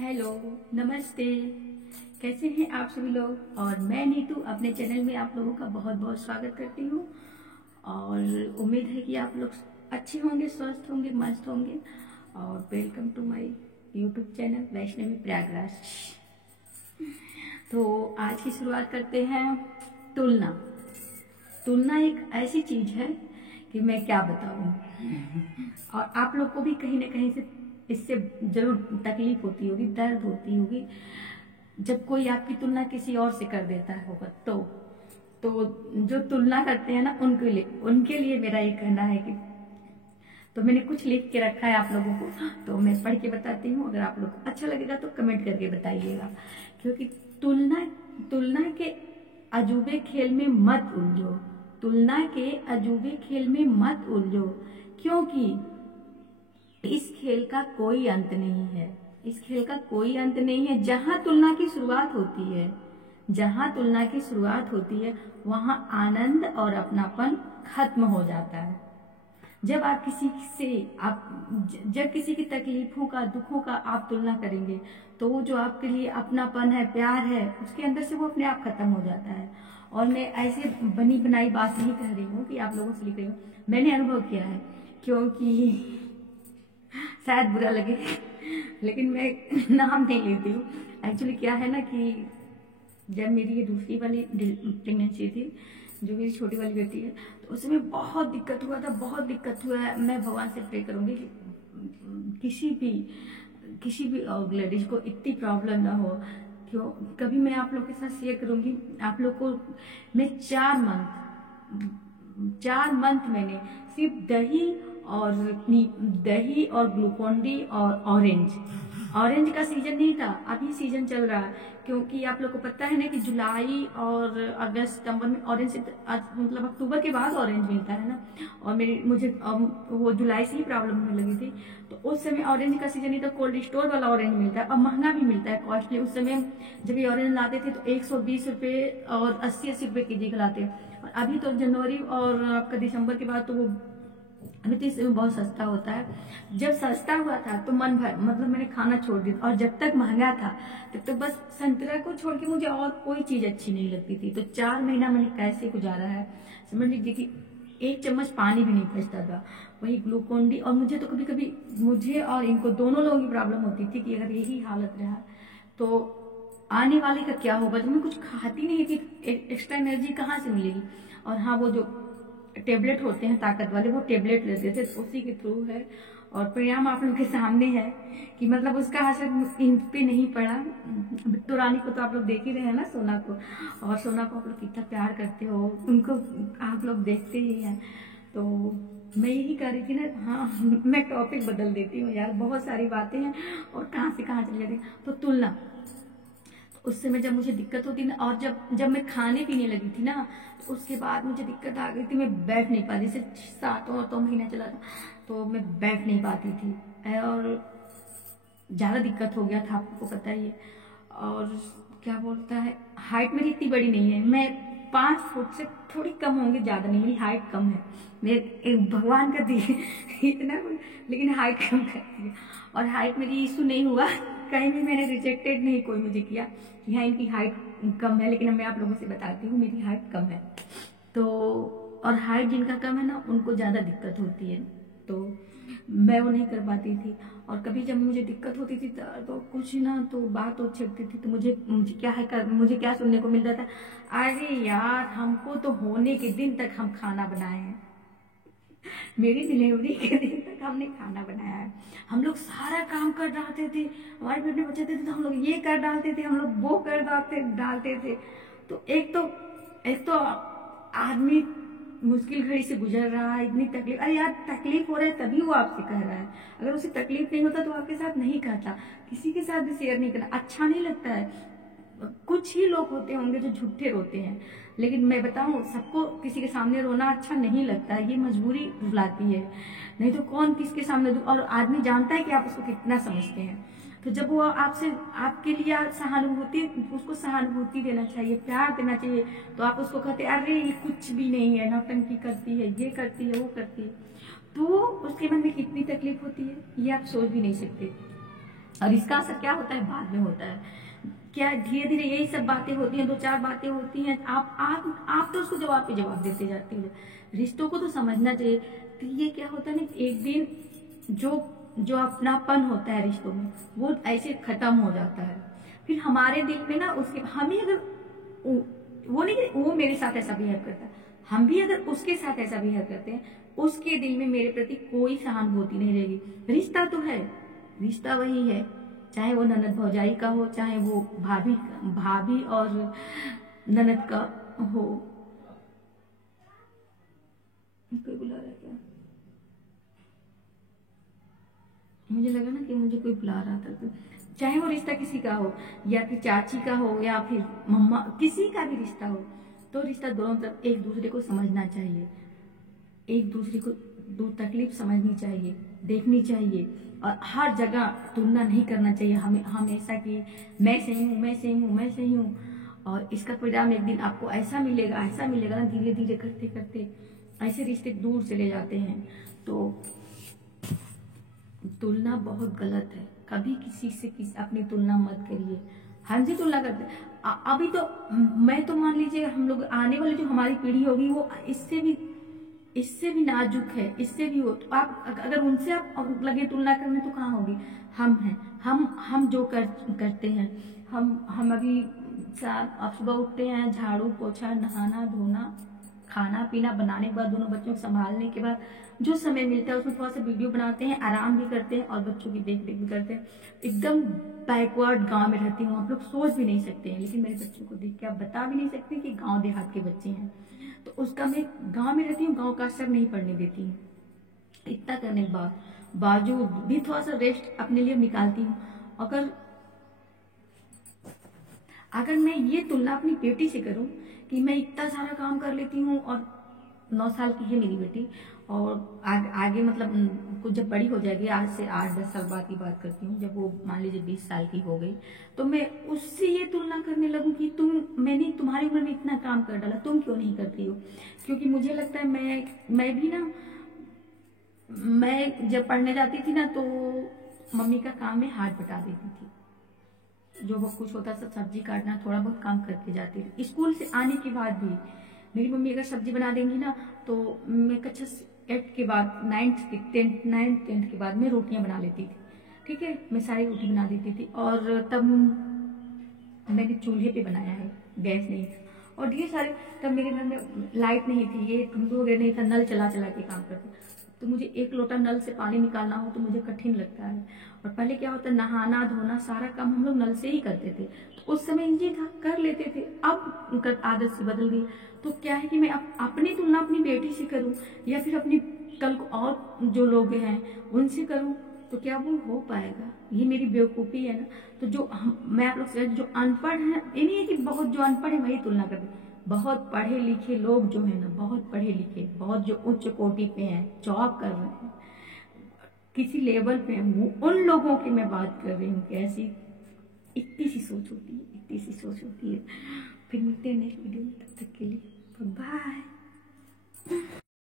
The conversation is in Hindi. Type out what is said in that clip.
हेलो, नमस्ते। कैसे हैं आप सभी लोग। और मैं नीतू अपने चैनल में आप लोगों का बहुत बहुत स्वागत करती हूँ और उम्मीद है कि आप लोग अच्छे होंगे, स्वस्थ होंगे, मस्त होंगे। और welcome to my YouTube channel Vaishnavi Prayagraj. तो आज की शुरुआत करते हैं। तुलना तुलना एक ऐसी चीज है कि मैं क्या बताऊं। और आप लोग को भी कहीं ना कहीं से इससे जरूर तकलीफ होती होगी, दर्द होती होगी जब कोई आपकी तुलना किसी और से कर देता होगा। तो जो तुलना करते हैं ना, उनके लिए मेरा ये कहना है कि तो मैंने कुछ लिख के रखा है आप लोगों को, तो मैं पढ़ के बताती हूँ। अगर आप लोग को अच्छा लगेगा तो कमेंट करके बताइएगा। क्योंकि तुलना तुलना के अजूबे खेल में मत उलझो। तुलना के अजूबे खेल में मत उलझो, क्योंकि इस खेल का कोई अंत नहीं है। इस खेल का कोई अंत नहीं है। जहां तुलना की शुरुआत होती है, जहां तुलना की शुरुआत होती है, वहां आनंद और अपनापन खत्म हो जाता है। जब आप किसी से जब किसी की तकलीफों का, दुखों का आप तुलना करेंगे, तो वो जो आपके लिए अपनापन है, प्यार है, उसके अंदर से वो अपने आप खत्म हो जाता है। और मैं ऐसे बनी बनाई बात नहीं कह रही हूँ कि आप लोगों से लिख रही हूँ, मैंने अनुभव किया है। क्योंकि शायद बुरा लगे लेकिन मैं नाम नहीं लेती हूँ। एक्चुअली क्या है ना कि जब मेरी ये दूसरी वाली प्रेगनेंसी थी, जो मेरी छोटी वाली बेटी है, तो उसमें बहुत दिक्कत हुआ था, बहुत दिक्कत हुआ है। मैं भगवान से प्रे करूंगी कि किसी भी लेडीज को इतनी प्रॉब्लम ना हो। क्यों, कभी मैं आप लोग के साथ शेयर करूंगी। आप लोग को मैं 4 मंथ मैंने सिर्फ दही और ग्लूकोन डी और ऑरेंज का सीजन नहीं था, अभी सीजन चल रहा है। क्योंकि आप लोग को पता है ना कि जुलाई और अगस्त सितंबर में ऑरेंज मतलब अक्टूबर के बाद ऑरेंज मिलता है ना। और मुझे वो जुलाई से ही प्रॉब्लम होने लगी थी। तो उस समय ऑरेंज का सीजन नहीं था, कोल्ड स्टोर वाला ऑरेंज मिलता है और महंगा भी मिलता है, कॉस्टली। उस समय जब ये ऑरेंज लाते थे तो 120 रुपए और 80-80 रुपए के जी लाते। और अभी तो जनवरी और आपका दिसंबर के बाद तो वो अभी तो इसमें बहुत सस्ता होता है। जब सस्ता हुआ था तो मन भर, मतलब मैंने खाना छोड़ दिया। और जब तक महंगा था तब तो बस संतरा को छोड़ के मुझे और कोई चीज अच्छी नहीं लगती थी। तो 4 महीना मैंने कैसे गुजारा है समझ लीजिए कि 1 चम्मच पानी भी नहीं बचता था। वही ग्लूकोन डी। और मुझे तो कभी कभी, मुझे और इनको दोनों लोगों की प्रॉब्लम होती थी कि अगर यही हालत रहा तो आने वाले का क्या होगा। जब मैं कुछ खाती नहीं थी, एक्स्ट्रा एनर्जी कहाँ से मिलेगी। और हाँ, वो जो टेबलेट होते हैं ताकत वाले, वो टेबलेट लेते थे, तो उसी के थ्रू है। और परिणाम आप लोगों के सामने है कि मतलब उसका असर इन पे नहीं पड़ा। बिट्टू रानी को तो आप लोग देख ही रहे हैं ना, सोना को। और सोना को आप लोग कितना प्यार करते हो, उनको आप लोग देखते ही हैं। तो मैं यही कह रही थी ना। हाँ, मैं टॉपिक बदल देती हूँ यार, बहुत सारी बातें हैं और कहाँ से कहाँ चली जाती हैं। तो तुलना, उस समय जब मुझे दिक्कत होती ना, और जब मैं खाने पीने लगी थी ना, तो उसके बाद मुझे दिक्कत आ गई थी। मैं बैठ नहीं पाती, जैसे 7वां महीना चला था तो मैं बैठ नहीं पाती थी और ज्यादा दिक्कत हो गया था, आपको पता ही है। और क्या बोलता है, हाइट मेरी इतनी बड़ी नहीं है, मैं 5 फुट से थोड़ी कम होंगी, ज्यादा नहीं, मेरी हाइट कम है। मेरे भगवान का दी इतना, लेकिन हाइट कम करती है। और हाइट मेरी इशू नहीं हुआ, कहीं भी मैंने रिजेक्टेड नहीं कोई मुझे किया कि हाँ इनकी हाइट कम है। लेकिन मैं आप लोगों से बताती हूँ मेरी हाइट कम है। तो और हाइट जिनका कम है ना, उनको ज्यादा दिक्कत होती है, तो मैं वो नहीं कर पाती थी। और कभी जब मुझे दिक्कत होती थी तो कुछ ना तो बात हो छिड़ती थी, तो मुझे क्या है, मुझे क्या सुनने को मिलता था, अरे यार हमको तो होने के दिन तक हम खाना बनाए हैं, मेरी डिलीवरी के दिन तक हमने खाना बनाया है। हम लोग सारा काम कर डालते थे, हमारे पेट में बच्चे थे तो हम लोग ये कर डालते थे, हम लोग वो कर डालते थे। तो एक तो आदमी मुश्किल घड़ी से गुजर रहा है, इतनी तकलीफ, अरे यार तकलीफ हो रहा है तभी वो आपसे कह रहा है। अगर उसे तकलीफ नहीं होता तो आपके साथ नहीं कहता, किसी के साथ भी शेयर नहीं करना, अच्छा नहीं लगता है। कुछ ही लोग होते होंगे जो झूठे रोते हैं, लेकिन मैं बताऊं, सबको किसी के सामने रोना अच्छा नहीं लगता है, ये मजबूरी बुलाती है। नहीं तो कौन किसके सामने और आदमी जानता है कि आप उसको कितना समझते हैं। तो जब वो आपसे, आपके लिए सहानुभूति, उसको सहानुभूति देना चाहिए, प्यार देना चाहिए, तो आप उसको कहते हैं अरे ये कुछ भी नहीं है, नौटंकी करती है, ये करती है, वो करती है। तो उसके मन में कितनी तकलीफ होती है ये आप सोच भी नहीं सकते। और इसका असर क्या होता है बाद में होता है। क्या धीरे धीरे यही सब बातें होती हैं, 2-4 बातें होती हैं, आप तो उसको जवाब पे जवाब देते जाते हो। रिश्तों को तो समझना चाहिए। तो ये क्या होता है ना, एक दिन जो जो अपनापन होता है रिश्तों में वो ऐसे खत्म हो जाता है। फिर हमारे दिल में ना उसके हम ही अगर वो नहीं कि वो मेरे साथ ऐसा बिहेव करता है, हम भी अगर उसके साथ ऐसा बिहेव करते हैं, उसके दिल में मेरे प्रति कोई सहानुभूति नहीं रहेगी। रिश्ता तो है, रिश्ता वही है, चाहे वो ननद भौजाई का हो, चाहे वो भाभी भाभी और ननद का हो। कोई बुला रहा है क्या? मुझे लगा ना कि मुझे कोई बुला रहा था। तो चाहे वो रिश्ता किसी का हो, या फिर चाची का हो, या फिर मम्मा, किसी का भी रिश्ता हो, तो रिश्ता दोनों तरफ एक दूसरे को समझना चाहिए, एक दूसरे को तकलीफ समझनी चाहिए, देखनी चाहिए, और हर जगह तुलना नहीं करना चाहिए हमें हमेशा कि मैं सही हूँ, मैं सही हूँ, मैं सही हूँ, और इसका परिणाम एक दिन आपको ऐसा मिलेगा ना, धीरे धीरे करते करते ऐसे रिश्ते दूर चले जाते हैं। तो तुलना बहुत गलत है, कभी किसी से अपनी तुलना मत करिए। हम जी तुलना करते हैं, अभी तो मैं तो मान लीजिए हम लोग आने वाली जो हमारी पीढ़ी होगी वो इससे भी नाजुक है, इससे भी हो, तो आप अगर उनसे आप लगे तुलना करने तो कहाँ होगी। हम हैं, हम जो करते हैं, हम अभी आप सुबह उठते हैं, झाड़ू पोछा, नहाना धोना, खाना पीना बनाने के बाद, दोनों बच्चों को संभालने के बाद जो समय मिलता है उसमें थोड़ा सा वीडियो बनाते हैं, आराम भी करते हैं और बच्चों की देख रेख भी करते हैं। एकदम बैकवर्ड गांव में रहती हूँ, आप लोग सोच भी नहीं सकते हैं, लेकिन मेरे बच्चों को देख के आप बता भी नहीं सकते कि गाँव देहात के बच्चे हैं। तो उसका मैं गाँव में रहती हूँ, गाँव का असर नहीं पड़ने देती हूँ। इतना करने के बावजूद भी थोड़ा सा रेस्ट अपने लिए निकालती हूँ। अगर मैं ये तुलना अपनी बेटी से करूं कि मैं इतना सारा काम कर लेती हूँ, और 9 साल की है मेरी बेटी, और आगे मतलब कुछ जब बड़ी हो जाएगी, आज से 8-10 साल बाद की बात करती हूँ, जब वो मान लीजिए 20 साल की हो गई, तो मैं उससे ये तुलना करने लगूं कि मैंने तुम्हारी उम्र में इतना काम कर डाला, तुम क्यों नहीं करती हो। क्योंकि मुझे लगता है मैं भी ना, मैं जब पढ़ने जाती थी ना तो मम्मी का काम में हाथ बटा देती थी, जो वो कुछ होता था, सब्जी काटना, थोड़ा बहुत काम करके जाती थी। स्कूल से आने के बाद भी मेरी मम्मी अगर सब्जी बना देंगी ना, तो मैं कक्षा 8 के बाद 9th-10th के बाद मैं रोटियां बना लेती थी। ठीक है, मैं सारी रोटी बना देती थी, और तब मैंने चूल्हे पे बनाया है, गैस नहीं था। और ढेर सारे, तब मेरे घर में लाइट नहीं थी, ये टुंडू वगैरह नहीं था, नल चला चला के काम करते, तो मुझे 1 लोटा नल से पानी निकालना हो तो मुझे कठिन लगता है। और पहले क्या होता, नहाना धोना सारा काम हम लोग नल से ही करते थे, तो उस समय ये था, कर लेते थे। अब उनका आदत से बदल गई, तो क्या है कि मैं अपनी तुलना अपनी बेटी से करूं, या फिर अपनी कल को और जो लोग हैं उनसे करूं, तो क्या वो हो पाएगा। ये मेरी बेवकूफ़ी है ना। तो मैं आप लोग से, जो अनपढ़ है, ये नहीं है कि बहुत जो अनपढ़ है वही तुलना करते, बहुत पढ़े लिखे लोग जो है ना, बहुत पढ़े लिखे, बहुत जो उच्च कोटि पे हैं, जॉब कर रहे हैं, किसी लेवल पे हैं, वो उन लोगों की मैं बात कर रही हूँ कि ऐसी इतनी सी सोच होती है, इतनी सी सोच होती है। फिर मिलते हैं नेक्स्ट वीडियो में, तब तक के लिए बाय।